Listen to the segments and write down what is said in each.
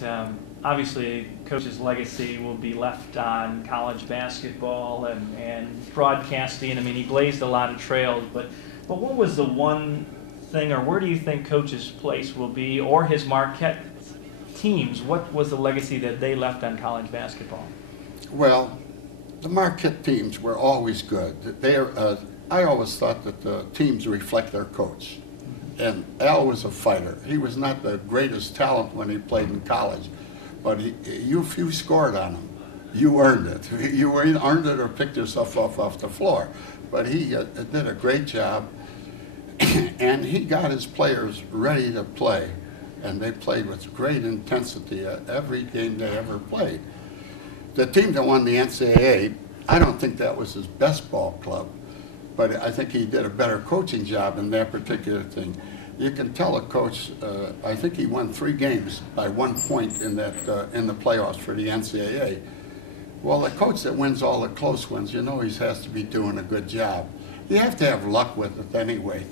that obviously Coach's legacy will be left on college basketball and broadcasting. I mean, he blazed a lot of trails, but what was the one thing, or where do you think Coach's place will be, or his Marquette teams? What was the legacy that they left on college basketball? Well, the Marquette teams were always good. I always thought that the teams reflect their coach. And Al was a fighter. He was not the greatest talent when he played in college, but if you scored on him, you earned it. You earned it or picked yourself off the floor. But he did a great job, and he got his players ready to play, and they played with great intensity at every game they ever played. The team that won the NCAA, I don't think that was his best ball club, but I think he did a better coaching job in that particular thing. You can tell a coach, I think he won 3 games by 1 point in the playoffs for the NCAA. Well, the coach that wins all the close ones, you know he has to be doing a good job. You have to have luck with it anyway,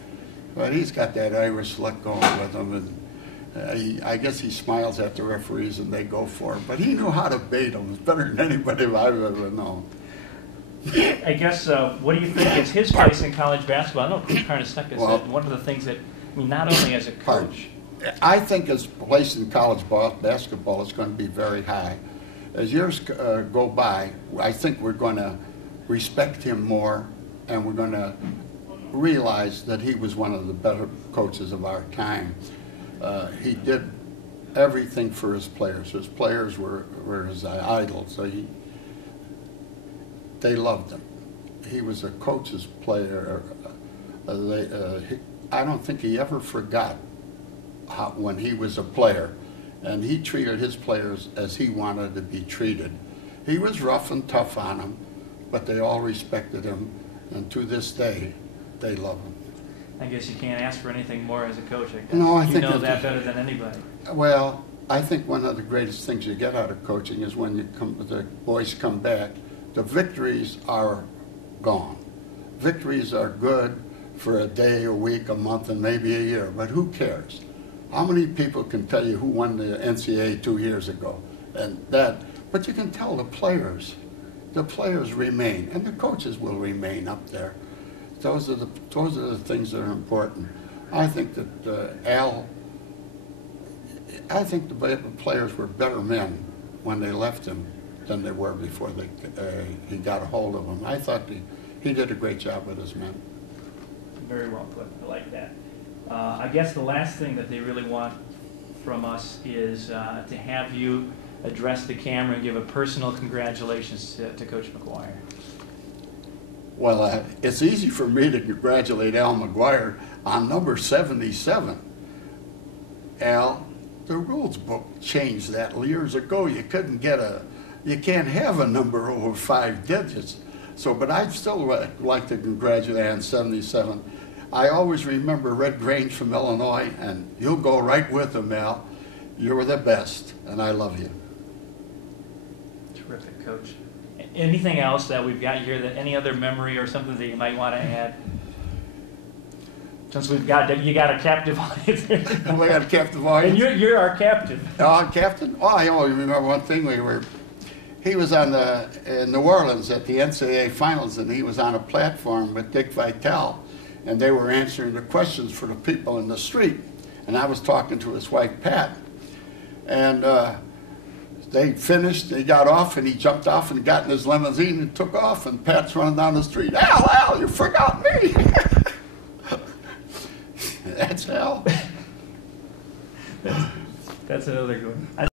but he's got that Irish luck going with him, and I guess he smiles at the referees and they go for him, but he knew how to bait them. It's better than anybody I've ever known. I guess, what do you think is his place in college basketball? I know Coach Carnesecca said one of the things that, I mean, not only as a coach. I think his place in college basketball is going to be very high. As years go by, I think we're going to respect him more, and we're going to realize that he was one of the better coaches of our time. He did everything for his players. His players were his idols. So they loved him. He was a coach's player. I don't think he ever forgot when he was a player, and he treated his players as he wanted to be treated. He was rough and tough on them, but they all respected him, and to this day, they love him. I guess you can't ask for anything more as a coach, I guess. No, I you think know that better than anybody. Well, I think one of the greatest things you get out of coaching is when the boys come back, the victories are gone. Victories are good for a day, a week, a month, and maybe a year, but who cares? How many people can tell you who won the NCAA 2 years ago? But you can tell the players remain, and the coaches will remain up there. Those are the things that are important. I think that I think the players were better men when they left him than they were before he got a hold of them. I thought he did a great job with his men. Very well put. I like that. I guess the last thing that they really want from us is to have you address the camera and give a personal congratulations to Coach McGuire. Well, it's easy for me to congratulate Al McGuire on number 77. Al, the rules book changed that years ago. You can't have a number over 5 digits. So, but I'd still like to congratulate on 77. I always remember Red Grange from Illinois, and you'll go right with him, Al. You're the best, and I love you. Terrific, Coach. Anything else that we've got here, that any other memory or something that you might want to add? Since you got a captive audience. We got a captive audience. And you're our captain. Oh, captain? Oh, I only remember one thing. He was in New Orleans at the NCAA finals, and he was on a platform with Dick Vitale, and they were answering the questions for the people in the street. And I was talking to his wife, Pat, and they finished, they got off, and he jumped off and got in his limousine and took off, and Pat's running down the street. Al, you forgot me. That's Al. That's another good one.